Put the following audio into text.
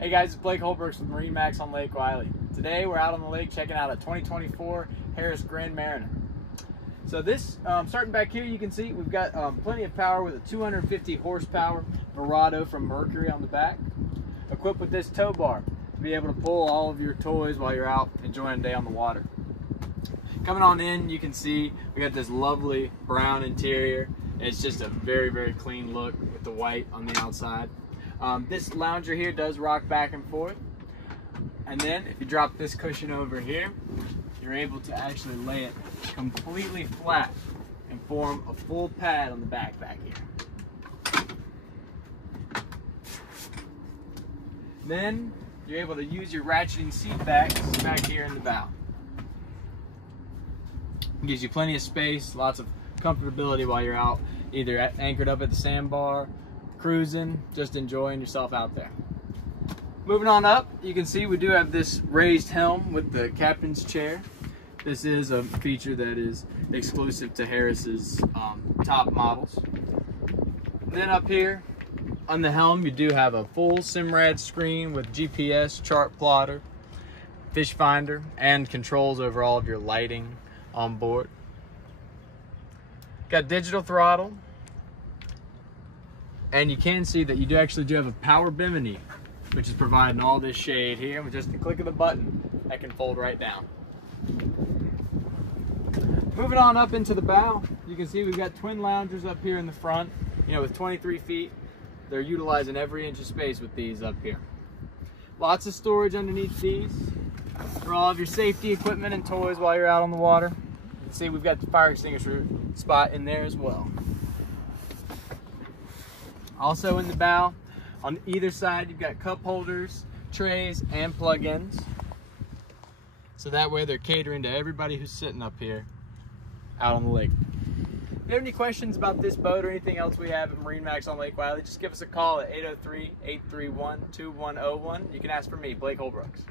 Hey guys, it's Blake Holbrooks with MarineMax on Lake Wylie. Today we're out on the lake checking out a 2024 Harris Grand Mariner. So this, starting back here, you can see we've got plenty of power with a 250 horsepower Verado from Mercury on the back, equipped with this tow bar to be able to pull all of your toys while you're out enjoying a day on the water. Coming on in, you can see we got this lovely brown interior. It's just a very, very clean look with the white on the outside. This lounger here does rock back and forth. And then if you drop this cushion over here, you're able to actually lay it completely flat and form a full pad on the back here. Then you're able to use your ratcheting seat backs back here in the bow. It gives you plenty of space, lots of comfortability while you're out, either anchored up at the sandbar, cruising, just enjoying yourself out there. Moving on up, you can see we do have this raised helm with the captain's chair. This is a feature that is exclusive to Harris's top models. Then up here on the helm, you do have a full Simrad screen with GPS, chart plotter, fish finder, and controls over all of your lighting on board. Got digital throttle, and you can see that you do have a power bimini, which is providing all this shade here with just the click of the button that can fold right down. Moving on up into the bow, you can see we've got twin loungers up here in the front. You know, with 23 feet, they're utilizing every inch of space with these up here. Lots of storage underneath these for all of your safety equipment and toys while you're out on the water. You can see we've got the fire extinguisher spot in there as well. Also in the bow, on either side, you've got cup holders, trays, and plug-ins. So that way they're catering to everybody who's sitting up here out on the lake. If you have any questions about this boat or anything else we have at MarineMax on Lake Wylie, just give us a call at 803-831-2101. You can ask for me, Blake Holbrooks.